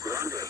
Grande.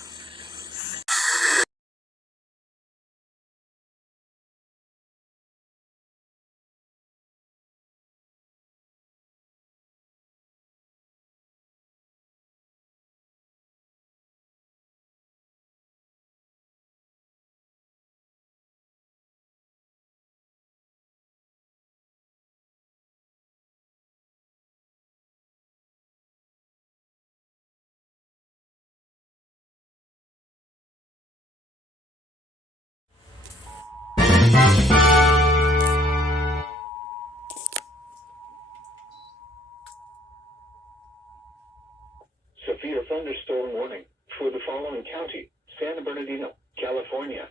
Severe thunderstorm warning for the following county: San Bernardino, California.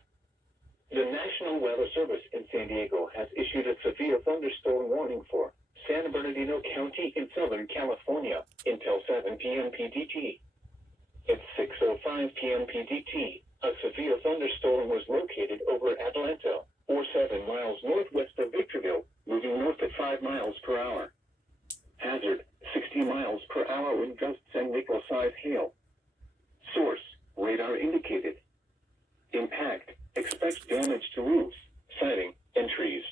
The National Weather Service in San Diego has issued a severe thunderstorm warning for San Bernardino County in Southern California until 7 p.m. PDT. At 6:05 p.m. PDT, a severe thunderstorm was located over Atlanta, or 7 miles northwest of Victorville, moving north at 5 miles per hour. Hazard: 60 miles per hour wind gusts and nickel-sized hail. Source: radar indicated. Impact: expect damage to roofs, siding, and trees.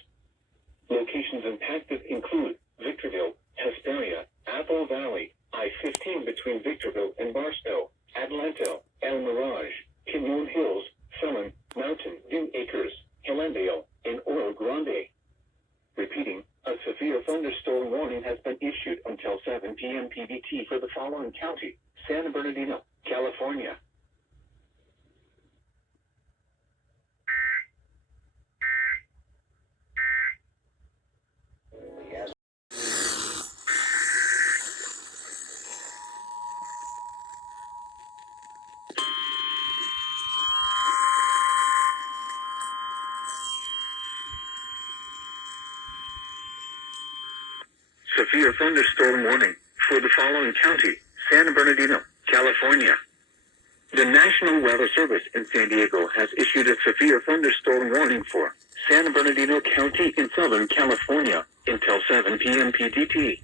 Locations impacted include Victorville, Hesperia, Apple Valley, I-15 between Victorville and Barstow, Atlanta, El Mirage, Cañon Hills, Felon, Mountain View Acres, Hillendale, and Oro Grande. Repeating, a severe thunderstorm warning has been issued until 7 p.m. PDT for the following county: San Bernardino, California. Severe thunderstorm warning for the following county: San Bernardino, California. The National Weather Service in San Diego has issued a severe thunderstorm warning for San Bernardino County in Southern California until 7 p.m. PDT.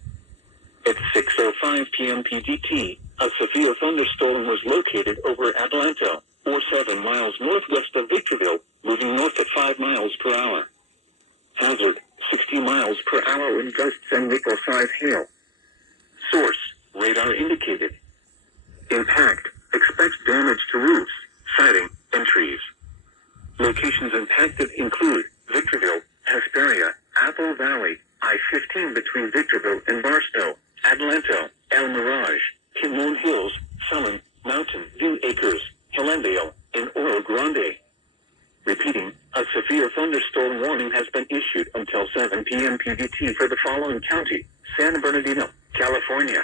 At 6:05 p.m. PDT, a severe thunderstorm was located over Atlanta, or 7 miles northwest of Victorville, moving north at 5 miles per hour. Hazard: 60 miles per hour wind gusts and nickel-sized hail. Source: radar indicated. Impact: expect damage to roofs, siding, and trees. Locations impacted include Victorville, Hesperia, Apple Valley, I-15 between Victorville and Barstow, Atlanta, El Mirage, Cañon Hills, Felon, Mountain View Acres, Hillendale, and Oro Grande. Repeating, a severe thunderstorm warning has been issued until 7 p.m. PDT for the following county: San Bernardino, California.